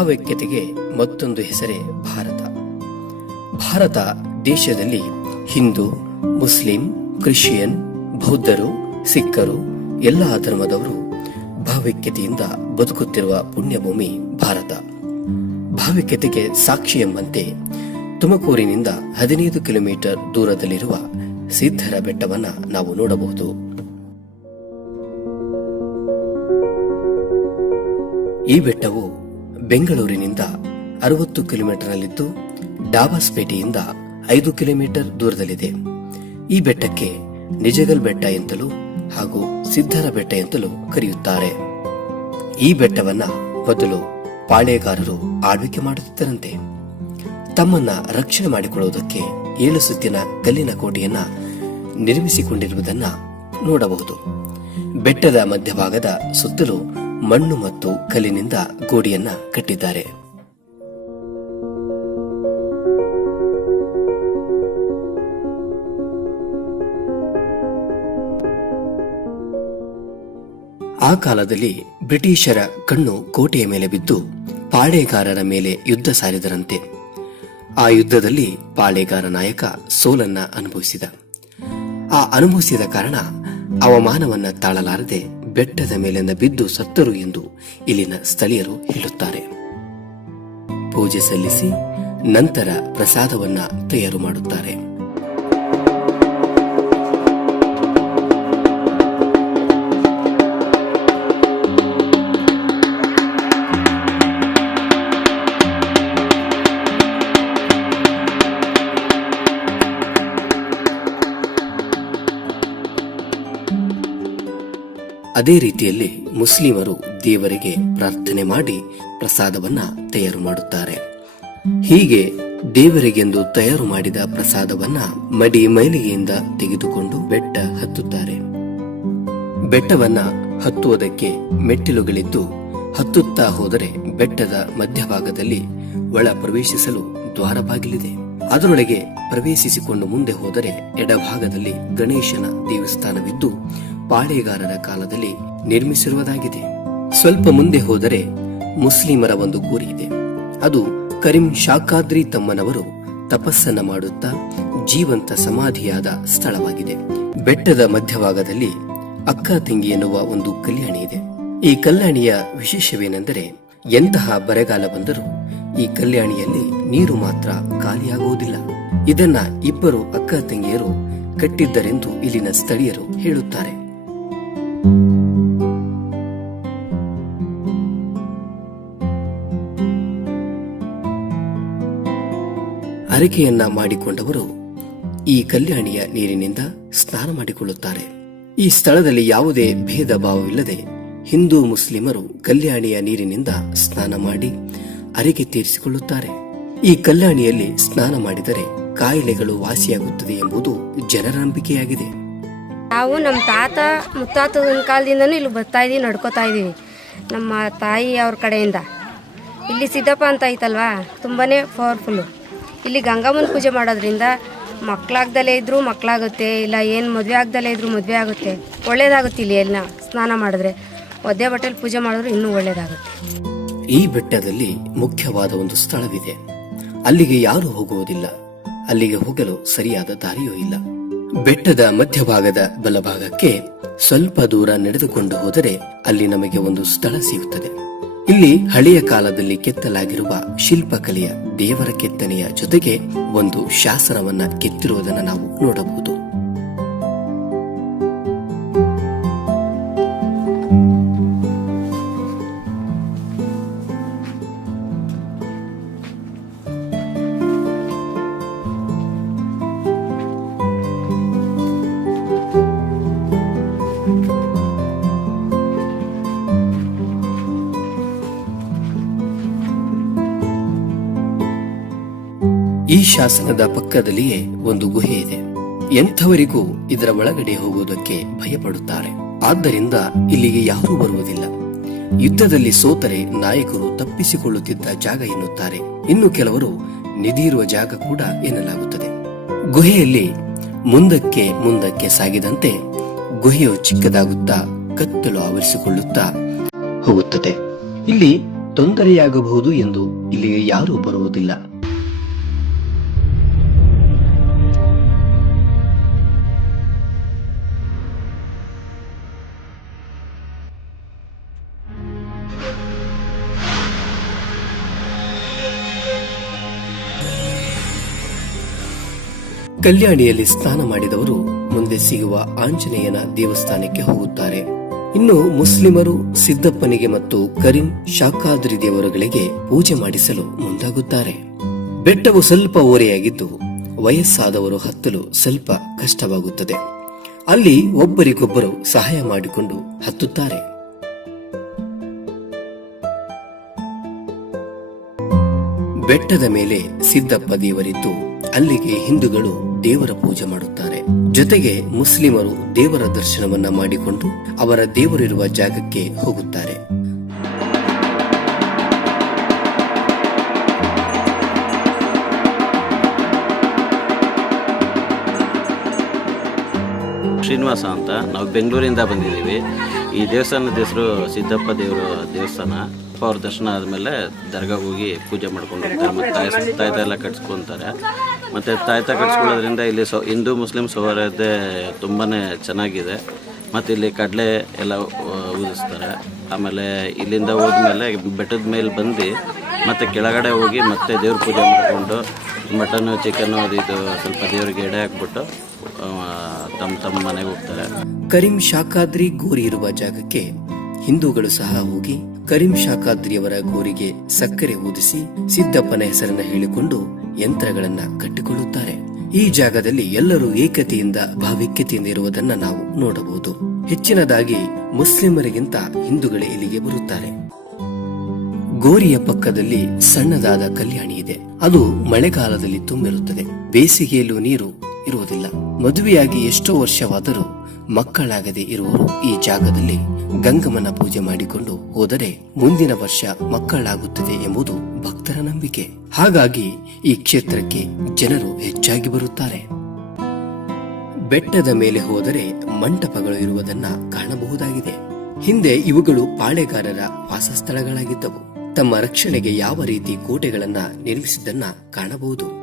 ಭಾವೈಕ್ಯತೆಗೆ ಮತ್ತೊಂದು ಹೆಸರೇ ಭಾರತ. ಭಾರತ ದೇಶದಲ್ಲಿ ಹಿಂದೂ, ಮುಸ್ಲಿಂ, ಕ್ರಿಶ್ಚಿಯನ್, ಬೌದ್ಧರು, ಸಿಖ್ಖರು, ಎಲ್ಲ ಧರ್ಮದವರು ಭಾವೈಕ್ಯತೆಯಿಂದ ಬದುಕುತ್ತಿರುವ ಪುಣ್ಯಭೂಮಿ ಭಾರತ. ಭಾವೈಕ್ಯತೆಗೆ ಸಾಕ್ಷಿ ಎಂಬಂತೆ ತುಮಕೂರಿನಿಂದ ಹದಿನೈದು ಕಿಲೋಮೀಟರ್ ದೂರದಲ್ಲಿರುವ ಸಿದ್ಧರ ಬೆಟ್ಟವನ್ನ ನಾವು ನೋಡಬಹುದು. ಈ ಬೆಟ್ಟವು ಬೆಂಗಳೂರಿನಿಂದ ಅರವತ್ತು ಕಿಲೋಮೀಟರ್ನಲ್ಲಿದ್ದು ಡಾಬಾಸ್ಪೇಟೆಯಿಂದ ಐದು ಕಿಲೋಮೀಟರ್ ದೂರದಲ್ಲಿದೆ. ಈ ಬೆಟ್ಟಕ್ಕೆ ನಿಜಗಲ್ ಬೆಟ್ಟ ಎಂತಲೂ ಹಾಗೂ ಸಿದ್ಧರ ಬೆಟ್ಟ ಎಂತಲೂ ಕರೆಯುತ್ತಾರೆ. ಈ ಬೆಟ್ಟವನ್ನ ಮೊದಲು ಪಾಳೆಗಾರರು ಆಳ್ವಿಕೆ ಮಾಡುತ್ತಿದ್ದರಂತೆ ತಮ್ಮನ್ನ ರಕ್ಷಣೆ ಮಾಡಿಕೊಳ್ಳುವುದಕ್ಕೆ ಏಳು ಸುತ್ತಿನ ಕಲ್ಲಿನ ಕೋಟೆಯನ್ನ ನಿರ್ಮಿಸಿಕೊಂಡಿರುವುದನ್ನ ನೋಡಬಹುದು. ಬೆಟ್ಟದ ಮಧ್ಯಭಾಗದ ಸುತ್ತಲೂ ಮಣ್ಣು ಮತ್ತು ಕಲ್ಲಿನಿಂದ ಗೋಡೆಯನ್ನ ಕಟ್ಟಿದ್ದಾರೆ. ಆ ಕಾಲದಲ್ಲಿ ಬ್ರಿಟಿಷರ ಕಣ್ಣು ಕೋಟೆಯ ಮೇಲೆ ಬಿದ್ದು ಪಾಳೆಗಾರರ ಮೇಲೆ ಯುದ್ಧ ಸಾರಿದರಂತೆ. ಆ ಯುದ್ಧದಲ್ಲಿ ಪಾಳೆಗಾರ ನಾಯಕ ಸೋಲನ್ನ ಅನುಭವಿಸಿದ. ಆ ಅನುಭವಿಸಿದ ಕಾರಣ ಅವಮಾನವನ್ನ ತಾಳಲಾರದೆ ಬೆಟ್ಟದ ಮೇಲಿಂದ ಬಿದ್ದು ಸತ್ತರು ಎಂದು ಇಲ್ಲಿನ ಸ್ಥಳೀಯರು ಹೇಳುತ್ತಾರೆ. ಪೂಜೆ ಸಲ್ಲಿಸಿ ನಂತರ ಪ್ರಸಾದವನ್ನ ತಯಾರು ಮಾಡುತ್ತಾರೆ. ಅದೇ ರೀತಿಯಲ್ಲಿ ಮುಸ್ಲಿಮರು ದೇವರಿಗೆ ಪ್ರಾರ್ಥನೆ ಮಾಡಿ ಪ್ರಸಾದವನ್ನ ತಯಾರು ಮಾಡುತ್ತಾರೆ. ಹೀಗೆ ದೇವರಿಗೆಂದು ತಯಾರು ಮಾಡಿದ ಪ್ರಸಾದವನ್ನ ಮಡಿ ಮೈಲಿಗೆಯಿಂದ ತೆಗೆದುಕೊಂಡು ಬೆಟ್ಟ ಹತ್ತುತ್ತಾರೆ. ಬೆಟ್ಟವನ್ನ ಹತ್ತುವುದಕ್ಕೆ ಮೆಟ್ಟಿಲುಗಳಿದ್ದು ಹತ್ತುತ್ತಾ ಹೋದರೆ ಬೆಟ್ಟದ ಮಧ್ಯಭಾಗದಲ್ಲಿ ಒಳ ಪ್ರವೇಶಿಸಲು ದ್ವಾರ ಬಾಗಿಲಿದೆ ಅದರೊಳಗೆ ಪ್ರವೇಶಿಸಿಕೊಂಡು ಮುಂದೆ ಹೋದರೆ ಎಡಭಾಗದಲ್ಲಿ ಗಣೇಶನ ದೇವಸ್ಥಾನವಿದ್ದು ಪಾಳೆಗಾರರ ಕಾಲದಲ್ಲಿ ನಿರ್ಮಿಸಿರುವುದಾಗಿದೆ. ಸ್ವಲ್ಪ ಮುಂದೆ ಹೋದರೆ ಮುಸ್ಲಿಮರ ಒಂದು ಗುರಿ ಇದೆ. ಅದು ಕರಿಂ ಶಾಖಾದ್ರಿ ತಮ್ಮನವರು ತಪಸ್ಸನ್ನ ಮಾಡುತ್ತಾ ಜೀವಂತ ಸಮಾಧಿಯಾದ ಸ್ಥಳವಾಗಿದೆ. ಬೆಟ್ಟದ ಮಧ್ಯಭಾಗದಲ್ಲಿ ಅಕ್ಕ ತಂಗಿ ಎನ್ನುವ ಒಂದು ಕಲ್ಯಾಣಿ ಇದೆ. ಈ ಕಲ್ಯಾಣಿಯ ವಿಶೇಷವೇನೆಂದರೆ ಎಂತಹ ಬರಗಾಲ ಬಂದರೂ ಈ ಕಲ್ಯಾಣಿಯಲ್ಲಿ ನೀರು ಮಾತ್ರ ಖಾಲಿಯಾಗುವುದಿಲ್ಲ. ಇದನ್ನ ಇಬ್ಬರು ಅಕ್ಕ ತಂಗಿಯರು ಕಟ್ಟಿದ್ದರೆಂದು ಇಲ್ಲಿನ ಸ್ಥಳೀಯರು ಹೇಳುತ್ತಾರೆ. ಹರಕೆಯನ್ನ ಮಾಡಿಕೊಂಡವರು ಈ ಕಲ್ಯಾಣಿಯ ನೀರಿನಿಂದ ಸ್ನಾನ ಮಾಡಿಕೊಳ್ಳುತ್ತಾರೆ. ಈ ಸ್ಥಳದಲ್ಲಿ ಯಾವುದೇ ಭೇದ ಭಾವವಿಲ್ಲದೆ ಹಿಂದೂ ಮುಸ್ಲಿಮರು ಕಲ್ಯಾಣಿಯ ನೀರಿನಿಂದ ಸ್ನಾನ ಮಾಡಿ ಅರಿಗೆ ತೀರಿಸಿಕೊಳ್ಳುತ್ತಾರೆ. ಈ ಕಲ್ಯಾಣಿಯಲ್ಲಿ ಸ್ನಾನ ಮಾಡಿದರೆ ಕಾಯಿಲೆಗಳು ವಾಸಿಯಾಗುತ್ತದೆ ಎಂಬುದು ಜನರ ನಂಬಿಕೆಯಾಗಿದೆ. ನಾವು ನಮ್ಮ ತಾತ ಮುತ್ತಾತನ ಕಾಲದಿಂದನೂ ಇಲ್ಲಿ ಬರ್ತಾ ಇದ್ದೀವಿ, ನಡ್ಕೋತಾ ಇದ್ದೀವಿ. ನಮ್ಮ ತಾಯಿ ಅವ್ರ ಕಡೆಯಿಂದ. ಇಲ್ಲಿ ಸಿದ್ದಪ್ಪ ಅಂತ ಐತಲ್ವಾ? ತುಂಬಾ ಪವರ್ಫುಲ್ಲು ಇಲ್ಲಿ ಗಂಗಮ್ಮನ ಪೂಜೆ ಮಾಡೋದ್ರಿಂದ ಮಕ್ಕಳಾಗ್ದಲೇ ಇದ್ದರೂ ಮಕ್ಕಳಾಗುತ್ತೆ ಇಲ್ಲ ಏನು ಮದುವೆ ಆಗ್ದಲೇ ಇದ್ದರೂ ಮದುವೆ ಆಗುತ್ತೆ. ಒಳ್ಳೇದಾಗುತ್ತೆ ಇಲ್ಲಿ ಎಲ್ಲ ಸ್ನಾನ ಮಾಡಿದ್ರೆ. ಒದ್ದೆ ಬಟ್ಟೆಲಿ ಪೂಜೆ ಮಾಡಿದ್ರೆ ಇನ್ನೂ ಒಳ್ಳೇದಾಗುತ್ತೆ. ಈ ಬೆಟ್ಟದಲ್ಲಿ ಮುಖ್ಯವಾದ ಒಂದು ಸ್ಥಳವಿದೆ. ಅಲ್ಲಿಗೆ ಯಾರು ಹೋಗುವುದಿಲ್ಲ. ಅಲ್ಲಿಗೆ ಹೋಗಲು ಸರಿಯಾದ ದಾರಿಯೂ ಇಲ್ಲ. ಬೆಟ್ಟದ ಮಧ್ಯಭಾಗದ ಬಲಭಾಗಕ್ಕೆ ಸ್ವಲ್ಪ ದೂರ ನಡೆದುಕೊಂಡು ಹೋದರೆ ಅಲ್ಲಿ ನಮಗೆ ಒಂದು ಸ್ಥಳ ಸಿಗುತ್ತದೆ. ಇಲ್ಲಿ ಹಳೆಯ ಕಾಲದಲ್ಲಿ ಕೆತ್ತಲಾಗಿರುವ ಶಿಲ್ಪಕಲೆಯ ದೇವರ ಕೆತ್ತನೆಯ ಜೊತೆಗೆ ಒಂದು ಶಾಸನವನ್ನ ಕೆತ್ತಿರುವುದನ್ನು ನಾವು ನೋಡಬಹುದು. ಈ ಶಾಸನದ ಪಕ್ಕದಲ್ಲಿಯೇ ಒಂದು ಗುಹೆ ಇದೆ. ಎಂಥವರಿಗೂ ಇದರ ಒಳಗಡೆ ಹೋಗುವುದಕ್ಕೆ ಭಯಪಡುತ್ತಾರೆ. ಆದ್ದರಿಂದ ಇಲ್ಲಿಗೆ ಯಾರೂ ಬರುವುದಿಲ್ಲ. ಯುದ್ಧದಲ್ಲಿ ಸೋತರೆ ನಾಯಕರು ತಪ್ಪಿಸಿಕೊಳ್ಳುತ್ತಿದ್ದ ಜಾಗ ಎನ್ನುತ್ತಾರೆ. ಇನ್ನು ಕೆಲವರು ನಿಧಿರುವ ಜಾಗ ಕೂಡ ಎನ್ನಲಾಗುತ್ತದೆ. ಗುಹೆಯಲ್ಲಿ ಮುಂದಕ್ಕೆ ಮುಂದಕ್ಕೆ ಸಾಗಿದಂತೆ ಗುಹೆಯು ಚಿಕ್ಕದಾಗುತ್ತಾ ಕತ್ತಲು ಆವರಿಸಿಕೊಳ್ಳುತ್ತಾ ಹೋಗುತ್ತದೆ. ಇಲ್ಲಿ ತೊಂದರೆಯಾಗಬಹುದು ಎಂದು ಇಲ್ಲಿಗೆ ಯಾರೂ ಬರುವುದಿಲ್ಲ. ಕಲ್ಯಾಣಿಯಲ್ಲಿ ಸ್ನಾನ ಮಾಡಿದವರು ಮುಂದೆ ಸಿಗುವ ಆಂಜನೇಯನ ದೇವಸ್ಥಾನಕ್ಕೆ ಹೋಗುತ್ತಾರೆ. ಇನ್ನು ಮುಸ್ಲಿಮರು ಸಿದ್ದಪ್ಪನಿಗೆ ಮತ್ತು ಕರಿಂ ಶಾಖಾದ್ರಿ ದೇವರುಗಳಿಗೆ ಪೂಜೆ ಮಾಡಿಸಲು ಮುಂದಾಗುತ್ತಾರೆ. ಬೆಟ್ಟವು ಸ್ವಲ್ಪ ಓರೆಯಾಗಿದ್ದು ವಯಸ್ಸಾದವರು ಹತ್ತಲು ಸ್ವಲ್ಪ ಕಷ್ಟವಾಗುತ್ತದೆ. ಅಲ್ಲಿ ಒಬ್ಬರಿಗೊಬ್ಬರು ಸಹಾಯ ಮಾಡಿಕೊಂಡು ಹತ್ತುತ್ತಾರೆ. ಬೆಟ್ಟದ ಮೇಲೆ ಸಿದ್ದಪ್ಪ ದೇವರಿದ್ದು ಅಲ್ಲಿಗೆ ಹಿಂದೂಗಳು ದೇವರ ಪೂಜೆ ಮಾಡುತ್ತಾರೆ. ಜೊತೆಗೆ ಮುಸ್ಲಿಮರು ದೇವರ ದರ್ಶನವನ್ನ ಮಾಡಿಕೊಂಡು ಅವರ ದೇವರಿರುವ ಜಾಗಕ್ಕೆ ಹೋಗುತ್ತಾರೆ. ಶ್ರೀನಿವಾಸ ಅಂತ ನಾವು ಬೆಂಗಳೂರಿಂದ ಬಂದಿದ್ದೀವಿ. ಈ ದೇವಸ್ಥಾನದ ಹೆಸರು ಸಿದ್ದಪ್ಪ ದೇವರ ದೇವಸ್ಥಾನ. ಅಪ್ಪ ಅವ್ರ ದರ್ಶನ ಆದಮೇಲೆ ದರ್ಗಾ ಹೋಗಿ ಪೂಜೆ ಮಾಡ್ಕೊಂಡು ಹೋಗ್ತಾರೆ ಮತ್ತು ತಾಯಿ ಎಲ್ಲ ಕಟ್ಸ್ಕೊತಾರೆ. ಮತ್ತು ತಾಯ್ತ ಕಟ್ಸ್ಕೊಳ್ಳೋದ್ರಿಂದ ಇಲ್ಲಿ ಸೊ, ಹಿಂದೂ, ಮುಸ್ಲಿಂ ಸೌಹಾರ್ದತೆ ತುಂಬಾ ಚೆನ್ನಾಗಿದೆ. ಮತ್ತು ಇಲ್ಲಿ ಕಡಲೆ ಎಲ್ಲ ಊದಿಸ್ತಾರೆ. ಆಮೇಲೆ ಇಲ್ಲಿಂದ ಹೋದ್ಮೇಲೆ ಬೆಟ್ಟದ ಮೇಲೆ ಬಂದು ಮತ್ತು ಕೆಳಗಡೆ ಹೋಗಿ ಮತ್ತೆ ದೇವ್ರ ಪೂಜೆ ಮಾಡಿಕೊಂಡು ಮಟನ್ನು ಚಿಕನ್ನು ಅದು ಇದು ಸ್ವಲ್ಪ ದೇವ್ರಿಗೆ ಎಡೆ ಹಾಕ್ಬಿಟ್ಟು ತಮ್ಮ ತಮ್ಮ ಮನೆಗೆ ಹೋಗ್ತಾರೆ. ಕರೀಂ ಶಾಖಾದ್ರಿ ಗೋರಿ ಇರುವ ಜಾಗಕ್ಕೆ ಹಿಂದೂಗಳು ಸಹ ಹೋಗಿ ಕರೀಂ ಶಾಖಾದ್ರಿಯವರ ಗೋರಿಗೆ ಸಕ್ಕರೆ ಊದಿಸಿ ಸಿದ್ದಪ್ಪನ ಹೆಸರನ್ನ ಹೇಳಿಕೊಂಡು ಯಂತ್ರಗಳನ್ನ ಕಟ್ಟಿಕೊಳ್ಳುತ್ತಾರೆ. ಈ ಜಾಗದಲ್ಲಿ ಎಲ್ಲರೂ ಏಕತೆಯಿಂದ ಭಾವಿಕ್ಯತೆಯಿಂದ ಇರುವುದನ್ನು ನಾವು ನೋಡಬಹುದು. ಹೆಚ್ಚಿನದಾಗಿ ಮುಸ್ಲಿಮರಿಗಿಂತ ಹಿಂದೂಗಳೇ ಇಲ್ಲಿಗೆ ಬರುತ್ತಾರೆ. ಗೋರಿಯ ಪಕ್ಕದಲ್ಲಿ ಸಣ್ಣದಾದ ಕಲ್ಯಾಣಿ ಇದೆ. ಅದು ಮಳೆಗಾಲದಲ್ಲಿ ತುಂಬಿರುತ್ತದೆ. ಬೇಸಿಗೆಯಲ್ಲೂ ನೀರು ಇರುವುದಿಲ್ಲ. ಮದುವೆಯಾಗಿ ಎಷ್ಟೋ ವರ್ಷವಾದರೂ ಮಕ್ಕಳಾಗದೆ ಇರುವವರು ಈ ಜಾಗದಲ್ಲಿ ಗಂಗಮ್ಮನ ಪೂಜೆ ಮಾಡಿಕೊಂಡು ಹೋದರೆ ಮುಂದಿನ ವರ್ಷ ಮಕ್ಕಳಾಗುತ್ತದೆ ಎಂಬುದು ಭಕ್ತರ ನಂಬಿಕೆ. ಹಾಗಾಗಿ ಈ ಕ್ಷೇತ್ರಕ್ಕೆ ಜನರು ಹೆಚ್ಚಾಗಿ ಬರುತ್ತಾರೆ. ಬೆಟ್ಟದ ಮೇಲೆ ಹೋದರೆ ಮಂಟಪಗಳು ಇರುವುದನ್ನ ಕಾಣಬಹುದಾಗಿದೆ. ಹಿಂದೆ ಇವುಗಳು ಪಾಳೆಗಾರರ ವಾಸಸ್ಥಳಗಳಾಗಿದ್ದವು. ತಮ್ಮ ರಕ್ಷಣೆಗೆ ಯಾವ ರೀತಿ ಕೋಟೆಗಳನ್ನ ನಿರ್ಮಿಸಿದ್ದನ್ನ ಕಾಣಬಹುದು.